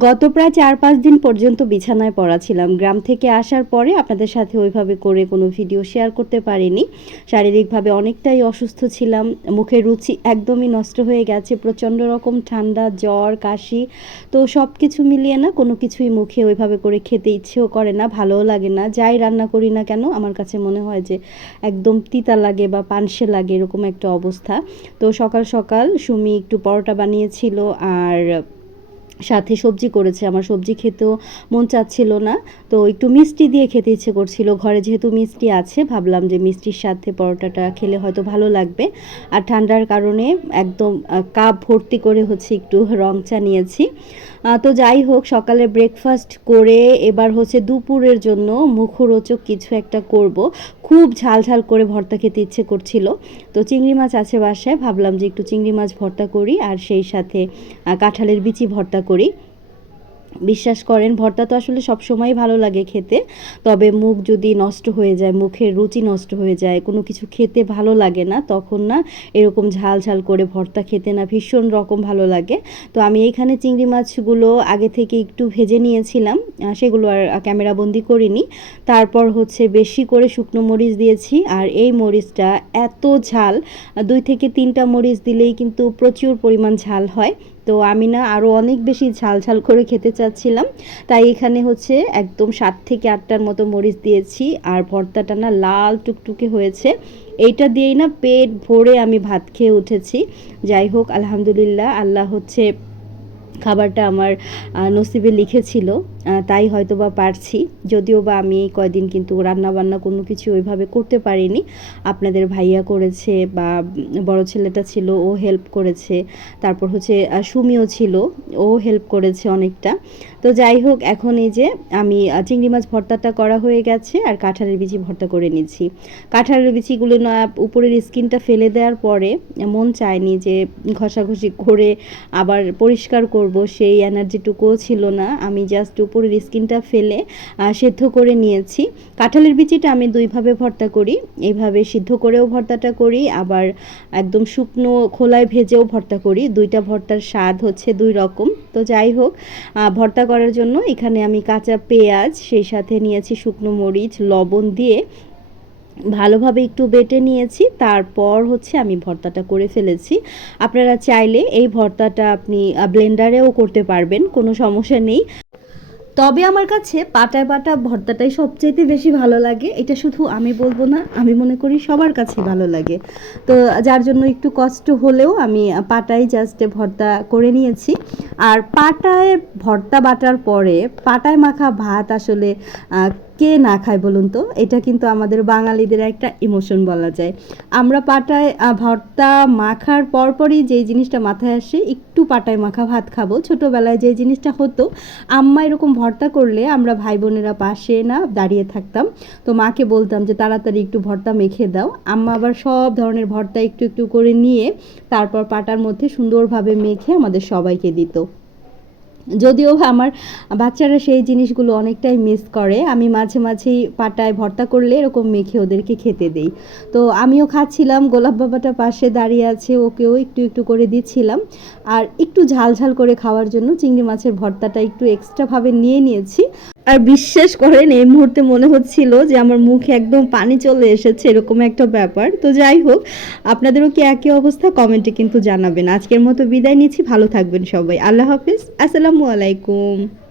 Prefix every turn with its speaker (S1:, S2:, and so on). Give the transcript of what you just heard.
S1: গত প্রায় চার পাঁচ দিন পর্যন্ত বিছানায় পড়া ছিলাম। গ্রাম থেকে আসার পরে আপনাদের সাথে ওইভাবে করে কোনো ভিডিও শেয়ার করতে পারিনি। শারীরিকভাবে অনেকটাই অসুস্থ ছিলাম। মুখের রুচি একদমই নষ্ট হয়ে গেছে। প্রচণ্ড রকম ঠান্ডা, জ্বর, কাশি। তো সব কিছু মিলিয়ে না কোনো কিছুই মুখে ওইভাবে করে খেতে ইচ্ছেও করে না, ভালোও লাগে না। যাই রান্না করি না কেন, আমার কাছে মনে হয় যে একদম তিতা লাগে বা পানসে লাগে এরকম একটা অবস্থা। তো সকাল সকাল সুমি একটু পরোটা বানিয়েছিল আর সাথে সবজি করেছে। আমার সবজি খেতেও মন চাচ্ছিল না। তো একটু মিষ্টি দিয়ে খেতে ইচ্ছে করছিল। ঘরে যেহেতু মিষ্টি আছে, ভাবলাম যে মিষ্টির সাথে পরোটাটা খেলে হয়তো ভালো লাগবে। আর ঠান্ডার কারণে একদম কাপ ভর্তি করে হচ্ছে একটু রং চা নিয়েছি। তো যাই হোক, সকালে ব্রেকফাস্ট করে এবার হচ্ছে দুপুরের জন্য মুখরোচক কিছু একটা করব। খুব ঝাল ঝাল করে ভর্তা খেতে ইচ্ছে করছিল। তো চিংড়ি মাছ আছে বাসায়, ভাবলাম যে একটু চিংড়ি মাছ ভর্তা করি। আর সেই সাথে কাঁঠালের বিচি ভর্তা করি। বিশ্বাস করেন, ভর্তা তো আসলে সব সময় ভালো লাগে খেতে। তবে মুখ যদি নষ্ট হয়ে যায়, মুখের রুচি নষ্ট হয়ে যায়, কোনো কিছু খেতে ভালো লাগে না, তখন না এরকম ঝাল ঝাল করে ভর্তা খেতে না ভীষণ রকম ভালো লাগে। তো আমি এইখানে চিংড়ি মাছগুলো আগে থেকে একটু ভেজে নিয়েছিলাম সেগুলো আর ক্যামেরা বন্দি করিনি। তারপর হচ্ছে বেশি করে শুকনো মরিচ দিয়েছি, আর এই মরিচটা এত ঝাল দুই থেকে তিনটা মরিচ দিলেই কিন্তু প্রচুর পরিমাণ ঝাল হয়। তো আমি না আরও অনেক বেশি ঝাল ঝাল করে খেতে চাচ্ছিলাম। তাই এখানে হচ্ছে একদম সাত থেকে আটটার মতো মরিচ দিয়েছি আর ভর্তাটা না লাল টুকটুকে হয়েছে। এইটা দিয়েই না পেট ভরে আমি ভাত খেয়ে উঠেছি। যাই হোক, আলহামদুলিল্লাহ, আল্লাহ হচ্ছে খাবারটা আমার নসিবে লিখেছিল তাই হয়তো বা পারছি। যদিও বা আমি কয়দিন কিন্তু রান্না বান্না কোনো কিছু ওইভাবে করতে পারিনি। আপনাদের ভাইয়া করেছে বা বড় ছেলেটা ছিল, ও হেল্প করেছে। তারপর হচ্ছে সুমিও ছিল, ও হেল্প করেছে অনেকটা। তো যাই হোক, এখন এই যে আমি চিংড়ি মাছ ভর্তাটা করা হয়ে গেছে আর কাঁঠালের বিচি ভর্তা করে নিচ্ছি। কাঁঠালের বিচিগুলো না, উপরের স্কিনটা ফেলে দেওয়ার পরে মন চায়নি যে ঘষাঘষি করে আবার পরিষ্কার করব। সেই এনার্জিটুকুও ছিল না। আমি জাস্ট উপরের স্কিনটা ফেলে সেদ্ধ করে নিয়েছি। কাঁঠালের বিচিটা আমি দুইভাবে ভর্তা করি। এইভাবে সিদ্ধ করেও ভর্তাটা করি, আবার একদম শুকনো খোলায় ভেজেও ভর্তা করি। দুইটা ভর্তার স্বাদ হচ্ছে দুই রকম। তো যাই হোক ভর্তা করার জন্য এখানে আমি কাঁচা পেঁয়াজ, সেই সাথে নিয়েছি শুকনো মরিচ, লবণ দিয়ে ভালোভাবে একটু বেটে নিয়েছি, তারপর হচ্ছে আমি ভর্তাটা করে ফেলেছি। আপনারা চাইলে এই ভর্তাটা আপনি ব্লেন্ডারেও করতে পারবেন, কোনো সমস্যা নেই। তবে আমার কাছে পাটায় পাটা ভর্তাটাই সবচেয়ে বেশি ভালো লাগে। এটা শুধু আমি বলব না, আমি মনে করি সবার কাছে ভালো লাগে। তো যার জন্য একটু কষ্ট হলেও আমি পাটায় জাস্ট ভর্তা করে নিয়েছি। আর পাটায় ভর্তা বাটার পরে পাটায় মাখা ভাত আসলে কে না খায় বলুন তো? এটা কিন্তু আমাদের বাঙালিদের একটা ইমোশন বলা যায়। আমরা পাটায় ভর্তা মাখার পরপরই যেই জিনিসটা মাথায় আসে, একটু পাটায় মাখা ভাত খাব। ছোটোবেলায় যে জিনিসটা হতো, আম্মা এরকম ভর্তা করলে আমরা ভাই বোনেরা পাশে না দাঁড়িয়ে থাকতাম। তো মাকে বলতাম যে, তাড়াতাড়ি একটু ভর্তা মেখে দাও। আম্মা আবার সব ধরনের ভর্তা একটু একটু করে নিয়ে, তারপর পাটার মধ্যে সুন্দরভাবে মেখে আমাদের সবাইকে দিত। যদিও আমার বাচ্চারা সেই জিনিসগুলো অনেকটাই মিস করে, আমি মাঝে মাঝেই পাটায় ভর্তা করলে এরকম মেখে ওদেরকে খেতে দেই। তো আমিও খাচ্ছিলাম, গোলাপ বাবাটা পাশে দাঁড়িয়ে আছে, ওকেও একটু একটু করে দিচ্ছিলাম। আর একটু ঝাল ঝাল করে খাওয়ার জন্য চিংড়ি মাছের ভর্তাটা একটু এক্সট্রাভাবে নিয়ে নিয়েছি। আর বিশ্বাস করেন, এই মুহূর্তে মনে হচ্ছিল যে আমার মুখে একদম পানি চলে এসেছে, এরকম একটা ব্যাপার। তো যাই হোক, আপনাদেরও কি একই অবস্থা? কমেন্টে কিন্তু জানাবেন। আজকের মতো বিদায় নিচ্ছি। ভালো থাকবেন সবাই। আল্লাহ হাফিজ। আসসালামু আলাইকুম।